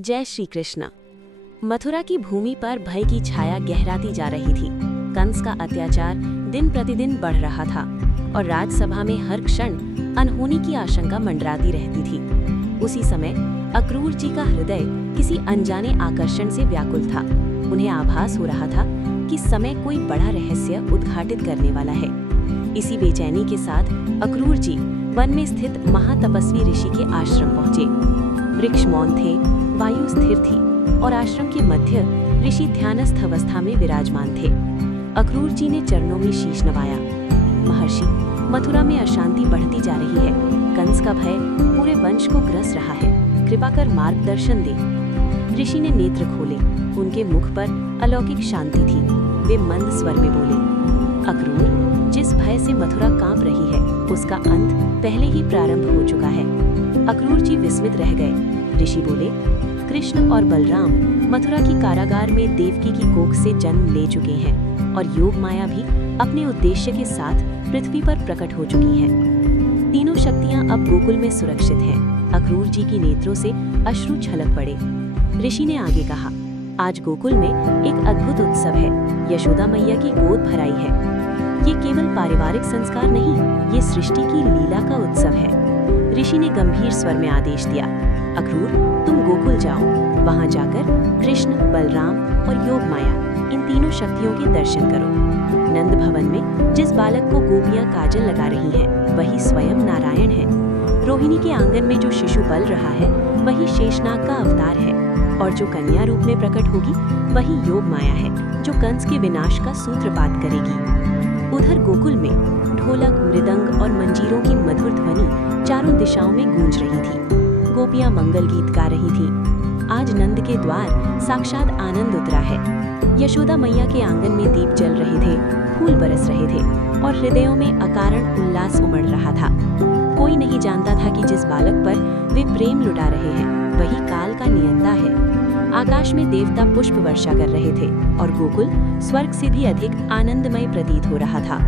जय श्री कृष्ण। मथुरा की भूमि पर भय की छाया गहराती जा रही थी। कंस का अत्याचार दिन प्रतिदिन बढ़ रहा था और राजसभा में हर क्षण अनहोनी की आशंका मंडराती रहती थी। उसी समय अक्रूर जी का हृदय किसी अनजाने आकर्षण से व्याकुल था। उन्हें आभास हो रहा था कि समय कोई बड़ा रहस्य उद्घाटित करने वाला है। इसी बेचैनी के साथ अक्रूर जी वन में स्थित महातपस्वी ऋषि के आश्रम पहुंचे। वृक्ष मौन थे, वायु स्थिर थी और आश्रम के मध्य ऋषि ध्यानस्थ अवस्था में विराजमान थे। अक्रूर जी ने चरणों में शीश नवाया। महर्षि, मथुरा में अशांति बढ़ती जा रही है। कंस का भय पूरे वंश को ग्रस रहा है। कृपा कर मार्गदर्शन दे। ऋषि ने नेत्र खोले। उनके मुख पर अलौकिक शांति थी। वे मंद स्वर में बोले, अक्रूर, जिस भय से मथुरा कांप रही है उसका अंत पहले ही प्रारंभ हो चुका है। अक्रूर जी विस्मित रह गए। ऋषि बोले, कृष्ण और बलराम मथुरा की कारागार में देवकी की कोख से जन्म ले चुके हैं और योग माया भी अपने उद्देश्य के साथ पृथ्वी पर प्रकट हो चुकी हैं। तीनों शक्तियां अब गोकुल में सुरक्षित हैं। अक्रूर जी की नेत्रों से अश्रु छलक पड़े। ऋषि ने आगे कहा, आज गोकुल में एक अद्भुत उत्सव है। यशोदा मैया की गोद भराई है। ये केवल पारिवारिक संस्कार नहीं, ये सृष्टि की लीला का उत्सव है। ऋषि ने गंभीर स्वर में आदेश दिया, अक्रूर, तुम गोकुल जाओ। वहां जाकर कृष्ण, बलराम और योग माया इन तीनों शक्तियों के दर्शन करो। नंद भवन में जिस बालक को गोपियां काजल लगा रही हैं, वही स्वयं नारायण है। रोहिणी के आंगन में जो शिशु पल रहा है, वही शेषनाग का अवतार है और जो कन्या रूप में प्रकट होगी, वही योग माया है जो कंस के विनाश का सूत्रपात करेगी। उधर गोकुल में ढोलक, मृदंग और मंजीरों की मधुर ध्वनि चारों दिशाओं में गूंज रही थी। गोपियां मंगल गीत गा रही थीं। आज नंद के द्वार साक्षात आनंद उतरा है। यशोदा मैया के आंगन में दीप जल रहे थे, फूल बरस रहे थे और हृदयों में अकारण उल्लास उमड़ रहा था। कोई नहीं जानता था कि जिस बालक पर वे प्रेम लुटा रहे हैं, वही काल का नियंता है। आकाश में देवता पुष्प वर्षा कर रहे थे और गोकुल स्वर्ग से भी अधिक आनंदमय प्रतीत हो रहा था।